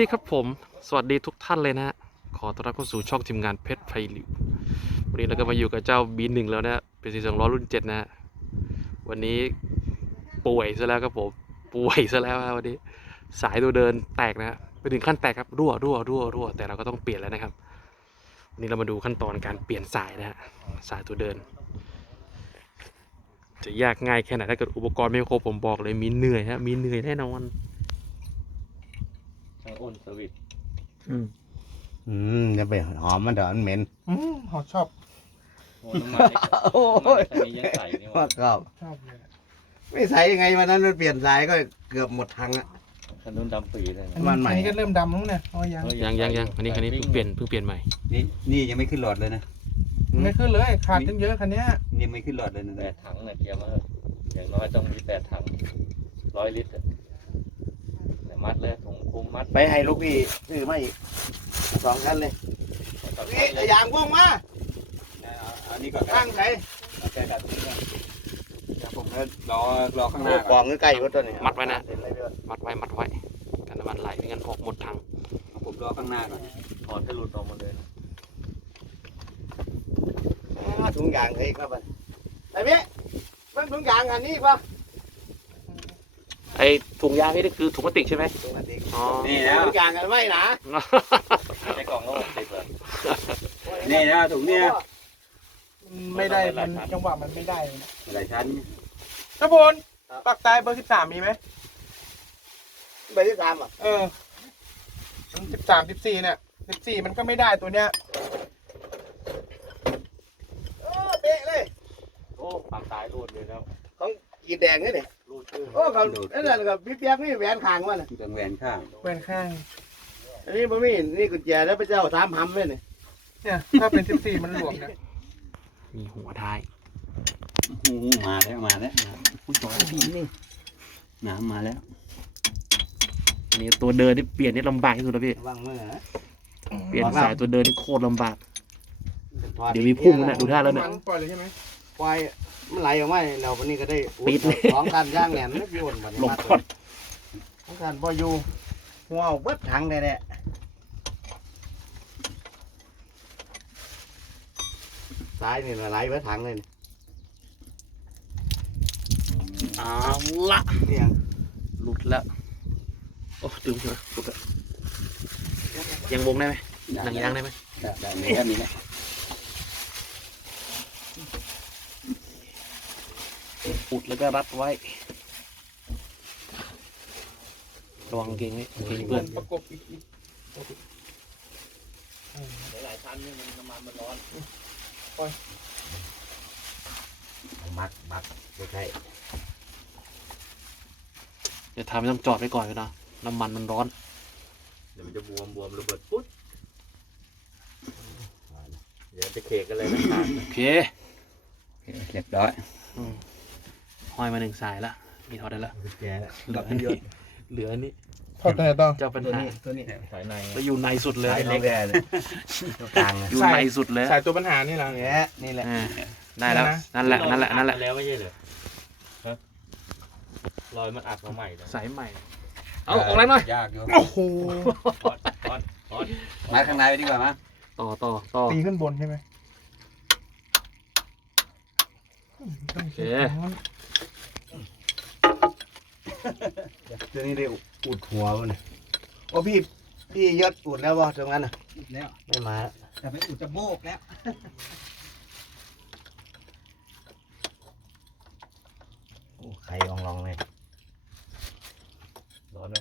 ดีครับผม สวัสดีทุกท่านเลยนะ ขอต้อนรับเข้าสู่ช่องทีมงานเพชรไพลิววันนี้เราก็มาอยู่กับเจ้าบีหนึ่งแล้วนะเป็นสี่สองร้อรุ่นเจ็ดนะ วันนี้ป่วยซะแล้วครับผม ป่วยซะแล้ววันนี้ สายตัวเดินแตกนะฮะไปถึงขั้นแตกครับรั่วรั่วรั่วรั่วแต่เราก็ต้องเปลี่ยนแล้วนะครับ วันนี้เรามาดูขั้นตอนการเปลี่ยนสายนะฮะสายตัวเดิน จะยากง่ายแค่ไหนถ้าเกิดอุปกรณ์ไม่ครบผมบอกเลยมีเหนื่อยฮะมีเหนื่อยแน่นอน ช่างอ้นสวิตอืมอืมจะไปหอมมันเดี๋ยวมันเหม็นอืมเขาชอบโอ้น้ำมันนี่โอ้น้ำมันยนี่ยังใส่นี่ว่าว่าก็ชอบเลยไม่ใส่ยังไงวันนั้นมันเปลี่ยนสายก็เกือบหมดทังอะถนนดำปีเลยอันนะมันี้นใหม่ อันนี้ก็เริ่มดำแล้วเนี่ยอ๋อยังเออยังยังยังอันนี้คันนี้เพิ่งเปลี่ยนเพิ่งเปลี่ยนใหม่นี่นี่ยังไม่ขึ้นหลอดเลยนะ ไม่ขึ้นเลยขาดตั้งเยอะคันเนี้ยนี่ไม่ขึ้นหลอดเลยนะแปดถังเนี่ยเตรียมมาเถอะอย่างน้อยต้องมีแปดถังร้อยลิตรอะแต่ มัดเลยถุงคุมมัดไปให้ลูกพี่ซื้อมาอีกสองคันเลยตัดนี่ยางพวกมาเอาเอานี่ก่อนข้างใส่เอาแกดัดตรงนี้ก่อนเดี๋ยวผมก็รอรอข้างหโอ้น้ากก่ออนงใกล้ๆก็ตัวนี้มัดไว้นะเสร็จเลยเด้อมัดไว้มัดไว้กันน้ำมันไหลไม่งั้นออกหมดถังผมรอข้างหน้าก่อนถอดให้หลุดออกหมดเลยนะอ้าวถุงยางให้ครับมันไอ้เบี้ยมันถุงยางอันนี้ป่ะไอ้ถุงยางนี่คือถุงพลาสติกใช่ไหมถุงพลาสติกอ๋อนี่นะถุงยางกันไม่นะในกล่องก็หกสิบเลยนี่นะถุงเนี่ยไม่ได้มันจังหวะมันไม่ได้เลยนะหลายชั้นกระพลปักใต้เบอร์สิบสามมีไหมไปที่ตามอะเออสิบสามสิบสี่เนี่ยสิบสี่มันก็ไม่ได้ตัวเนี้ยโอ้เป๊ะเลย โอ้ปากตายรูดเลยแล้วกีดแดงนี่เนี่ยรูดชื่อ โอ้เขาอันนั้นกับพี่เปียกนี่แหวนขางมันน่ะตรงแหวนข้างแหวนข้าง อันนี้บ่มีนี่กุญแจแล้วพระเจ้าสามหำเลยนี่เนี่ย ถ้าเป็นสิบสี่มันหลวมเนี่ยมีหัวท้ายโอ้โหมาแล้วมาแล้วน้ำมาแล้วอันนี้ตัวเดินที่เปลี่ยนนี่ลำบากที่สุดแล้วพี่ระวังมือนะเปลี่ยนสายตัวเดินนี่โคตรลำบากถอเดี๋ยวมีพุ่งนะดูท่าแล้วเนี่ยมันปล่อยเลยใช่ไหมควาย มันไหลออกมาเราวันนี้ก็ได้อุปิดเลย สองการย่างแหนมไม่พี่อ้นบัดนี้ลงมาก่อนสองการบ่อยู่หัวเอาเบิดถังแน่ๆซ้ายนี่น่ะไหลเบิดถังเลยนี่เอาละเนี่ย หลุดแล้วโอ้ดึงเหรอหลุดแล้วยังวงได้ไหมหนังยางได้ไหมได้ได้มีแค่นี้นะ อุดแล้วก็รัดไว้ระวังเกงนี่เกงเพื่อนประกบอีกอีกหลายๆชั้นนี่มันน้ำมันมันร้อนมัดมัดไม่ใช่อย่าทำไม่ต้องจอดไว้ก่อนเลยนะน้ำมันมันร้อน เดี๋ยวมันจะบวมบวมระเบิดปุ๊บเดี๋ยวจะเคกันเลยนะขาดโอเคเรียบร้อยอืม ห้อยมาหนึ่งสายละมีทอดได้ละกุญแจเหลืออันนี้เหลืออันนี้ถอดตัวไหนต่อเจ้าปัญตัวหานี้ตัวนี้สายในแล้วอยู่ในสุดเลย สายเล็กแเลยตัวกลางอะอยู่ในสุดเลยสายตัวปัญหานี่เหรอเนี่ยนี่แหละ อ่าได้แล้วนั่นแหละนั่นแหละนั่นแหละแล้วไม่ใช่เหรอฮะรอยมันอัดมาใหม่เลยสายใหม่ เอาออกแรงหน่อยยากอยู่โอ้โหถอดถอดถอดมาข้างในไปดีกว่ามั้ยต่อต่อต่อตีขึ้นบนใช่ไหม โอเคตัวนี้ได้อุดหัวมันยโอ้พี่พี่ยศอุดแล้ววะตรงนั้นน่ะแล้วไม่มาแล้วแต่ไปอุดจมูกแล้วโอ้ใครลองลองเลยร้อนไหม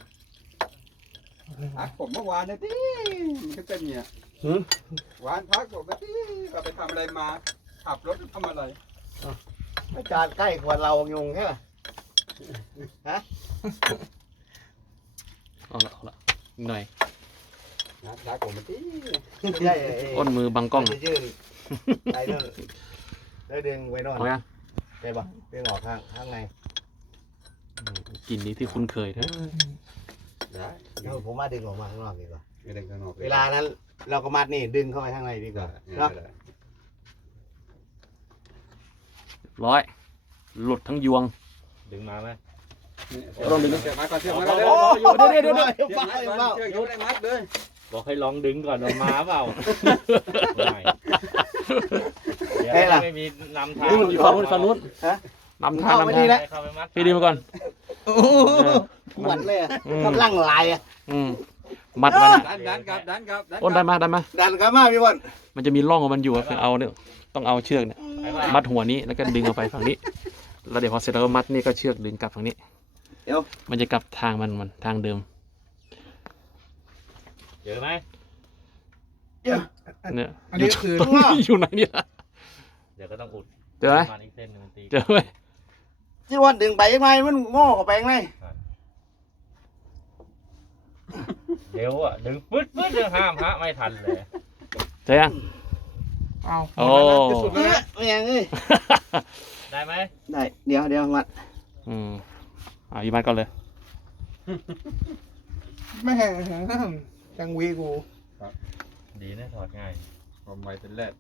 พักผมเมื่อวานนะที่มันก็เป็นเนี่ยหืม วานพักผมนะที่เราไปทำอะไรมาขับรถทำอะไร ไม่จอดใกล้กว่าเรายุงใช่ไหมเอาละเอาละอีกหน่อยนะพักผมนะที่ไม่ใช่อ้นมือบังกล้องจะยื่นไอ้นั่นแล้วดึงไว้นอนเอายังใช่ปะดึงออกข้างข้างในกลิ่นนี้ที่คุ้นเคยเถอะได้เดี๋ยวผมมาดึงออกมาข้างนอกดีกว่าไม่ได้ข้างนอกเวลานั้น เราก็มัดนี่ดึงเข้าไปข้างในดีกว่าเนาะ ร้อย หลุดทั้งยวง ดึงมาไหมลองดึงเสียบมาก่อนเสียบมาโอ้เลยโหเดี๋ยวเดี๋ยวเดี๋ยวเดี๋ยวเสียบเดี๋ยวมัดเดี๋ยวเชือกอยู่ในมัดเลยบอกให้ลองดึงก่อนว่ามาเปล่าไม่เดี๋ยวไงล่ะไม่มีนำทางอยู่ฝั่งนู้นฝั่งนู้นฮะนำทางเข้าไปนำนี่ทางแหละเข้าไปมัดพี่ดีมาก่อนโอ้โหปวดเลยอะอืมกำลังลายอะอื มมัดมันอะดันดันครับดันครับดันอ้นได้มาได้มา ดันกลับมาพี่บอลมันจะมีร่องของมันอยู่อะคือเอาเนี่ยต้องเอาเชือกเนี่ยไปว่ามัดหัวนี้แล้วก็ดึงออกไปฝั่งนี้ แล้วเดี๋ยวพอเสร็จแล้วก็มัดนี่ก็เชือกดึงกลับฝั่งนี้ เดี๋ยวมันจะกลับทางมันมันทางเดิมเจอไหมเนี่ยอันนี้คือ ตรงนี้อยู่ไหนเนี่ยเดี๋ยวก็ต้องอุดเจอไหมประมาณอีกเส้นหนึงมันตีเจอไหมที่วันดึงไปยังไงมันโง่เข้าไปยังไง เดี๋ยวอะดึงปึ๊ดปึ๊ดยังห้ามฮะไม่ทันเลยเจอยัง เอาโอ้จะสุดแล้วนะไม่ยังเอ้ยได้ไหมได้เดี๋ยวเดี๋ยวมัดอืมเอาอีมัดก่อนเลยแม่จังวีกูดีนะถอดง่ายผมไว้เป็นแรก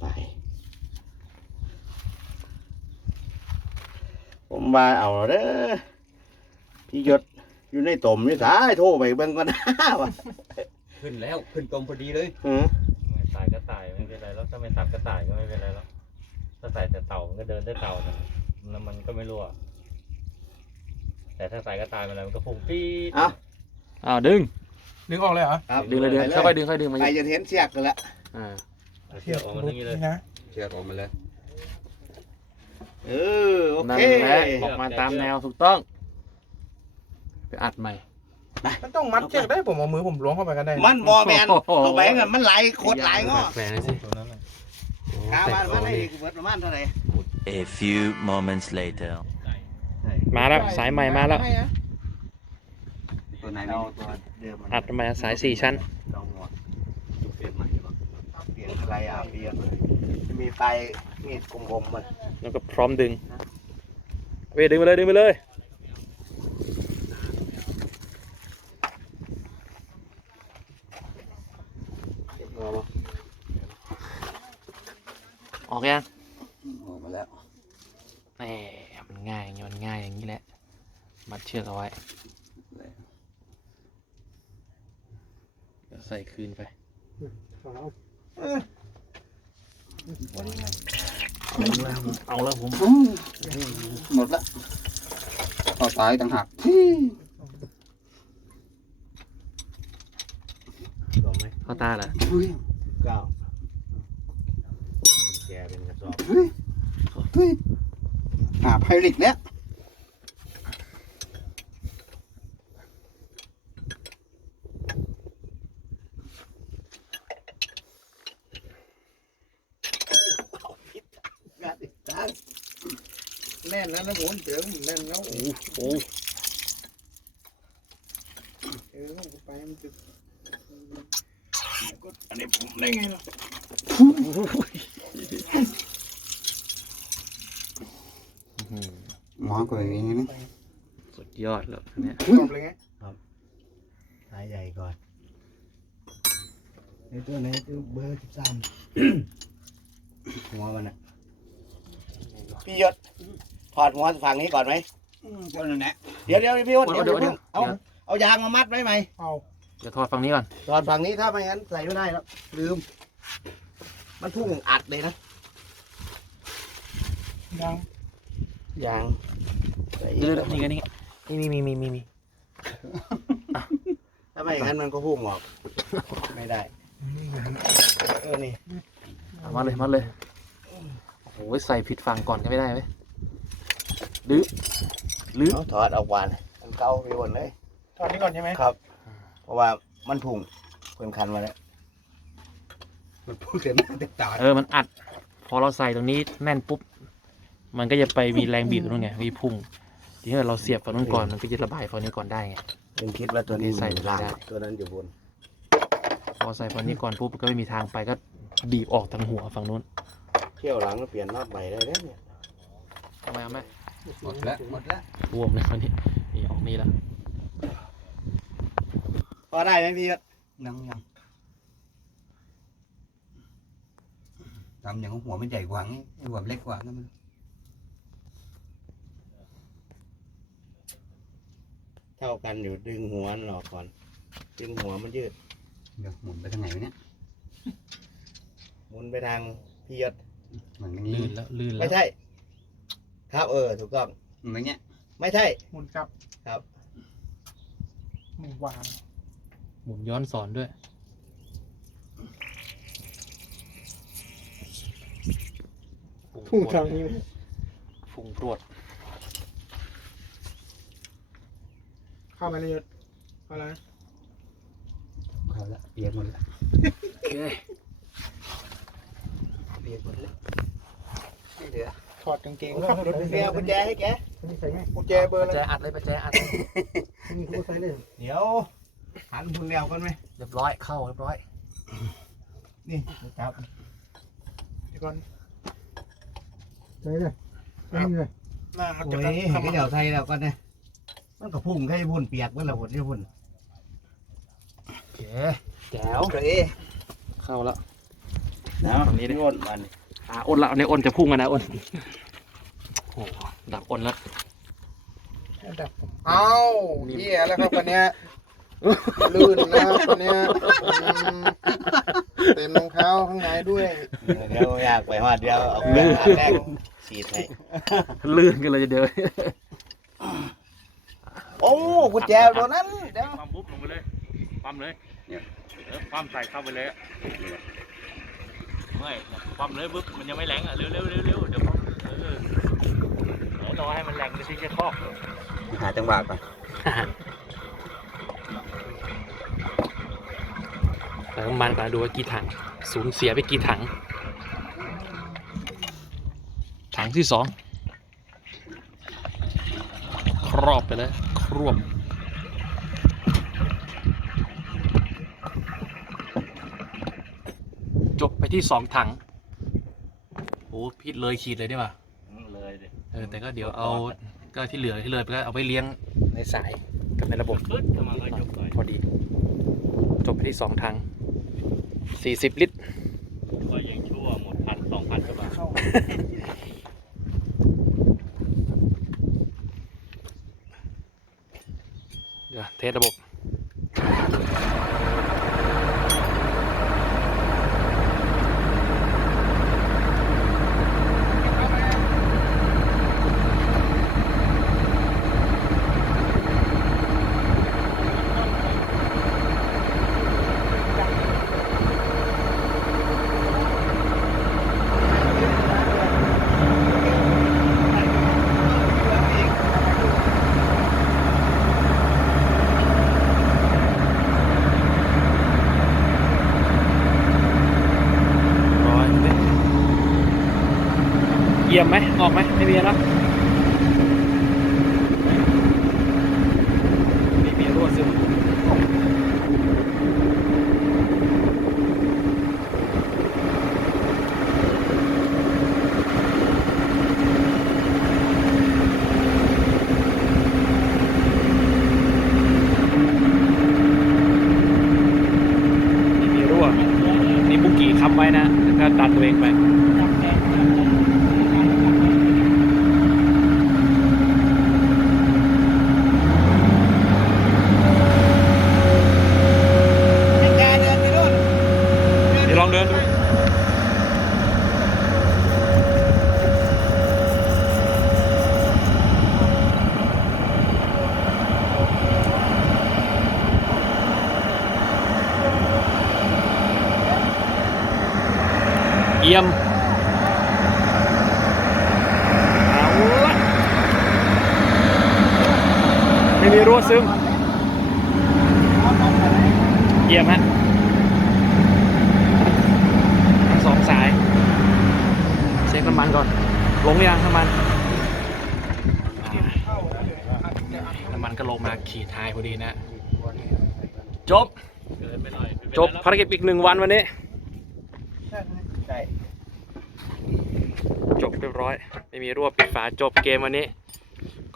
ไป ผมมาเอาเด้อ พี่ยศอยู่ในต่มนี่สายโทรไปเบิ่งก่อนนะว่ะขึ้นแล้วขึ้นตรงพอดีเลยอืมไม่ตายก็ตายไม่เป็นไรแล้วถ้าไม่ตัดก็ตายก็ไม่เป็นไรแล้วถ้าใส่แต่เต่ามันก็เดินได้เต่านะแล้วมันก็ไม่รั่วแต่ถ้าใส่ก็ตายไปแล้วมันก็พุ่งปี๊ดเอาอ้าวดึง ดึงออกเลยเหรอครับดึงเลยดึงค่อยๆดึงค่อยๆดึงมาไปจะเห็นเสียกกันแล้วอ่าเอาเชือกออกมาตรงนี้เลยนะเชือกออกมาเลยเออโอนั่นเคแหละออกมาตามแนวถูกต้อง ไปอัดใหม่ มันต้องมัดเชือกได้ผมเอามือผมล้วงเข้าไปกันได้มันบอแมนตัวแบงกันมันไหลโคตรไหลง้อแฝงเลยสิตัวนั้นน่ะกามันมันให้กูเบิดประมาณเท่าไหร่ A few moments later. มาแล้วสายใหม่มาแล้วให้นะตัวไหนเอามีตัวเดิมมันอัดมาสายสี่ชั้นลองหัวเปลี่ยนใหม่ดีกว่าเปลี่ยนอะไรอะเปลี่ยนจะมีปลายมีดกลมๆมันแล้วก็พร้อมดึงเว้ยดึงไปเลยดึงไปเลย ออกยังออกมาแล้วแหมมันง่ายอย่างนี้มันง่ายอย่างนี้แหละ มัดเชือกเอาไว้เดี๋ยวใส่คืนไปเอาแล้วผม หมดละต่อสายต่างหาก ลงไหม เข้าตาเหรอเก้าแกเป็นกระสอบหาไพลิกเนี้ยงานอีกทางแน่นแล้วนะผมเจอมันแน่นแล้วโอ้โหเออลงไปมันจะ อันนี้ผมได้ไงล่ะหมอกว่าอย่างนี้นะสุดยอดแล้วอันเนี่ยตบเลยไงสายใหญ่ก่อนในตัวไหนตัวเบอร์สิบสามหัวมันอะพี่ยศถอดหัวฝั่งนี้ก่อนไหมตัวนั้นแหละเดี๋ยวเดี๋ยวพี่ยศเดี๋ยวเดี๋ยวเพิ่งเอาเอายางมามัดไว้ไหมเอา เดี๋ยวทอดฝั่งนี้ก่อนถอดฝั่งนี้ถ้าไม่งั้นใส่ไม่ได้แล้วลืม มันพุ่งอัดเลยนะยังยางใส่เดี๋ยวๆนี่ไงนี่ไงนี่มีมีมีมีมีถ้าไม่อย่างนั้นมันก็พุ่งออก ไม่ได้เออนี่เอามาเลยมาเลยโอ้โหใส่ผิดฝั่งก่อนก็ไม่ได้ไหมดื้อลื้อเอาถอดออกวานมันเกาไปหมดเลย ตอนนี้ก่อนใช่ไหมครับเพ ราะว่ามันพุ่งเพิ่นคันมาแล้วมันพูดเต็มหน้าเต็มตาเออมันอัด พอเราใส่ตรงนี้แน่นปุ๊บ มันก็จะไปมีแรงบีบตรงนู้นไงมีพุ่งทีนี้เราเสียบฝั่งนู้นก่อนมันก็จะระบายฝั่งนี้ก่อนได้ไง ผมคิดว่าตัวนี้ใส่ใส่ไม่ได้ล่างตัวนั้นอยู่บนพอใส่ฝั่งนี้ก่อนปุ๊บมันก็ไม่มีทางไปก็บีบออกทางหัวฝั่งนู้นเที่ยวหลังก็เปลี่ยนน็อตใหม่ได้แล้วเนี่ยทำไมเอาไหมหมดแล้วหมดแล้วบวมเลยคนนี้นี่ออกนี่แล้ว พอได้ไหมพี่ครับยังยังทำอย่างหัวมันใหญ่กว่างไอ้หัวเล็กกว่านั่นเท่ากันอยู่ดึงหัวหลอกก่อน ดึงหัวมันยืด เดี๋ยวหมุนไปทางไหนวะเนี่ยหมุนไปทางพี่ยศเหมือนงี้ลื่นแล้วลื่นแล้ไม่ใช่ ครับเออถูกต้องเหมือนย่างเงี้ยไม่ใช่ หมุนกลับครับ หมุนวาง มุนย้อนสอนด้วย พุ่งทางนี้ฟุ้งพรวดเข้าไปเลยยศเข้าแล้วเอาละเปียกหมดละโอเคเบียดหมดเลยไม่เหลือถอดกางเกงขับรถเบียร์กุญแจให้แกกุญแจเบอร์ประอะไรแจอัดเลยประแจอัดเลย เดี๋ยว หันพุ่งเดียวกันไหมเรียบร้อยเข้าเรียบร้อย นี่ครับเดี๋ยวก่อนใช่เลยหน้าเราโอ้จะยกันให้เข้ามาเดี๋ยวไทยแล้วก่อนนะมันก็พุ่งให้พุ่นเปียกมันละพุ่นที่พุ่นโอเคแจ๋วโอเคเข้าแล้ว นะฝั่งนี้ดิ โยนมันอ่าอ้นละในอ้นจะพุ่งกันนะอ้นโอ้โหดับอ้นแล้วเอ้าเหี้ยแล้วครับวันเนี้ย ลื่นนะครับวันเนี้ยอืมเต็มรองเท้าข้างในด้วย เดี๋ยวอยากไปหอดเดียวเอาไปหาแรกฉีดให้ลื่นกันเลยจะเดินโอ้กุญแจตัวนั้นเดี๋ยวความปุ๊บลงไปเลยความเลยเนี่ยเออความใส่เข้าไปเลยอะไม่ความเลยปุ๊บมันยังไม่แรงอะเร็วเร็วเร็วเร็วเดี๋ยวความเออเดี๋ยวรอให้มันแรงจะทิ้งแค่คอกหาจังหวะก่อน ใส่น้ำมันก่อนดูว่ากี่ถัง สูญเสียไปกี่ถัง ถังที่สองครอบไปเลยครวบจบไปที่สองถังโอ้พี่เลยขีดเลยได้ป่ะเลยดิเออแต่ก็เดี๋ยวเอาก็ที่เหลือที่เลยไปก็เอาไปเลี้ยงในสายกับในระบบปึ๊ดเข้ามาก็ยกไปพอดี จบไปที่สองถัง สี่สิบลิตร ก็ยังชั่วหมดพันสองพันกว่าบาทเดี๋ยวเทสระบบ เยี่ยมไหมออกไหมไม่มีแล้วไม่มีรั่วซึมไม่มีรั่ว นี่บุกี้ค้ำไว้นะ แล้วก็ดันตัวเองไป แกเดินไปนู่น เดี๋ยวลองเดินดู เยี่ยมเอาละไม่มีรั่วซึม เยี่ยมฮะทั้ง สองสาย เช็คน้ำมันก่อน ลงยังน้ำมันน้ำมันก็ลงมาขีดไฮพอดีนะ จบ จบภารกิจอีกหนึ่งวันวันนี้ จบเรียบร้อย ไม่มีรั่วปิดฝาจบเกมวันนี้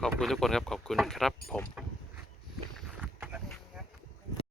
ขอบคุณทุกคนครับ ขอบคุณครับผม